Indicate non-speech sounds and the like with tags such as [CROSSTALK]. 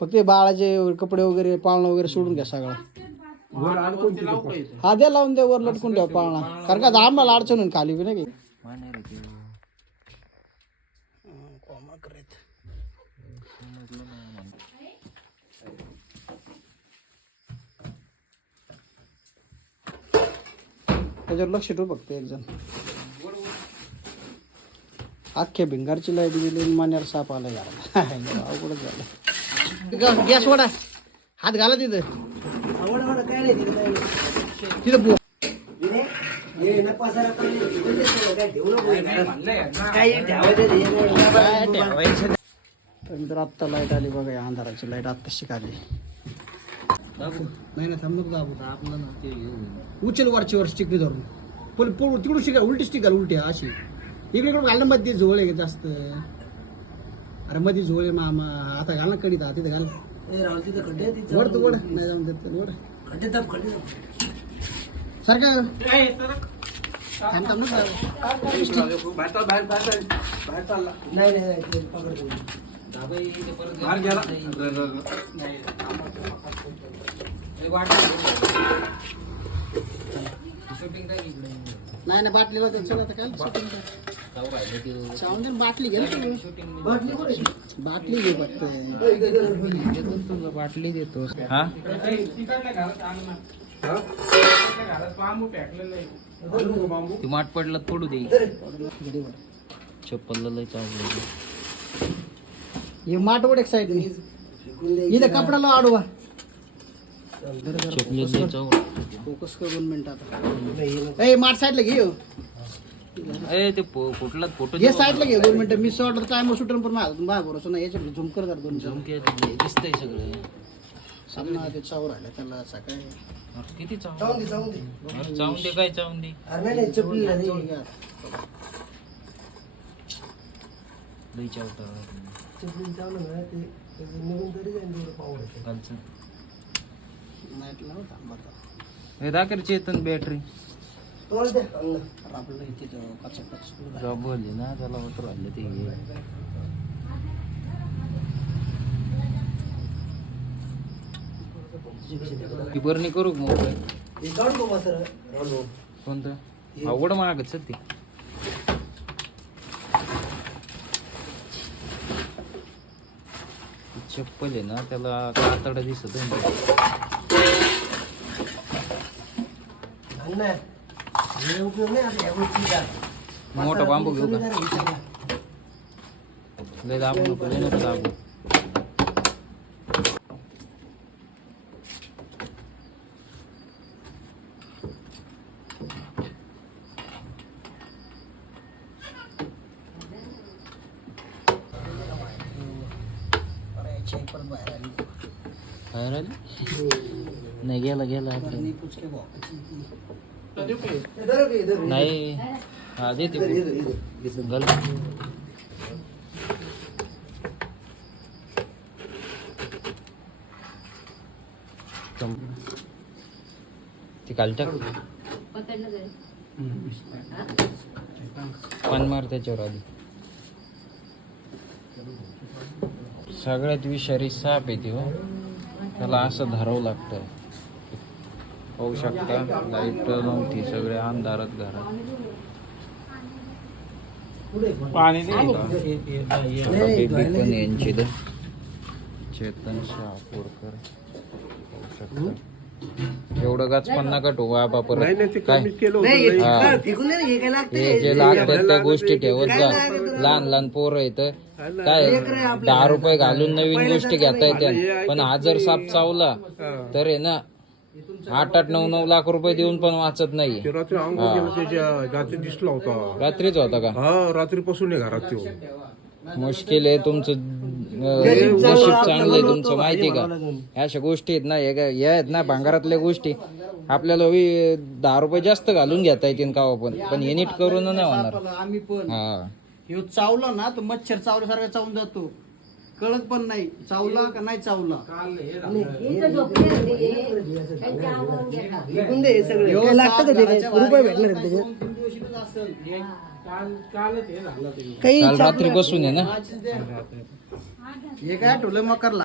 फक्त हे बाळाचे कपडे वगैरे पाळणं वगैरे सोडून घ्या सगळं. हा द्या लावून द्या वर लटकून ठेवा पाळणा. कारण का आम्हाला अडचण होईल खाली बी नाही का? त्याच्यावर लक्ष ठेवू फक्त एक जण. अख्ख्या भिंगारची लाइट गेली मान्यावर साप आला घरात [LAUGHS] अवघडच झालं. गॅस वडा हात घाला तिथं. तिथं. तर आत्ता लाइट आली बघा या अंधाराची लाइट आत्ता शिकाली. नाही ना दाबू. आपलं उचल वरची वर स्टिक धरून. पण तिकडून शिका उलटी स्टिक घाल उलटी अशी. इकडे इकडे घाल ना मध्ये झोळ आहे जास्त. अरे मध्ये झोळ आहे मामा. आता घाल ना कडीत तिथे घाल. वड तू वड नाही जाऊन देत वड सारखा थांब थांब शूटिंग काय इकडे नाही नाही बाटलीला चल आता काय? ना, बाटली घे बाटली घे बाटली देतो. हा? ती माठ पडलं पडू दे. चप्पल लय हे माटवड एक साईड इथं कपडाला आडवा फोकस कर दोन मिनिट आता माठ साईडला घे ह्यो. ए ते कुठला फोटो घे साईडला घे दोन मिनिटं. मी शॉर्ट टाइम शूटर पण माझा माझ्या भरोसा नाही. याच्यावर झुम कर जरा दोन झुम के दिसतंय सगळं. सामना ते चावर राहिला त्याला सकाळी. अरे किती चाव? अरे चावून दे काय चावून दे? चावता. कालचं थांब. हे दाखर चेतन बॅटरी आपलं इथे जॉब भरली ना त्याला वाटर राहिले ते ती बरणी करू मोबाईल कोणतं? अवघड मागच ते चप्पल आहे ना त्याला कातड दिसत मोठा बांबू घेऊ का लय दाबू नको लय नको दाबू परत बाहेर आली बाहेर आली नाही गेला गेला बरणी पुचके भाऊ. नाही. हा देते गल ती काल टाक. पान मार त्याच्यावर आधी. सगळ्यात विषारी साप येते हो. त्याला असं धरावं लागतं पाहू शकता. लाइट नव्हती सगळे अंधारात घरात. पाणी पण यांची चेतन शहापूरकर. पाहू शकता. एवढं गाच पण नका ठेवू आबा परत काय? हा. हे. जे लागतात त्या गोष्टी ठेवत जा. लहान लहान पोरं येत काय दहा रुपये घालून नवीन गोष्टी घेता येत्या पण हा जर साप चावला तर आहे ना आठ आठ नऊ नऊ लाख रुपये देऊन पण वाचत नाही ते रात्री अंघोळ केलं त्याच्या रात्री दिसला होता. रात्रीच होता का? हा रात्रीपासून आहे घरात तो. मुश्किल आहे तुमचं नशीब चांगलं आहे तुमचं माहिती का? ह्या अशा गोष्टी आहेत ना हे काय- या आहेत ना भांगारातल्या गोष्टी. आपल्याला वी- दहा रुपये जास्त घालून घेता येतील का पण? पण हे नीट करून नाही होणार. आम्ही पण. हा. ह्यो चावला ना तो मच्छर चावल्यासारखा चावून जातो. कळत पण नाही चावला का नाही चावला? विकून दे हे सगळं. ह्यो काय लागतं का साप ते? घराच्या काय? बाहेर रुपये गेला भेटणार का आहेत त्याच्यात. दोन तीन दिवस इथंच असेल. काही काल रात्री बसून आहे ना? हे काय ठुलं मकरला?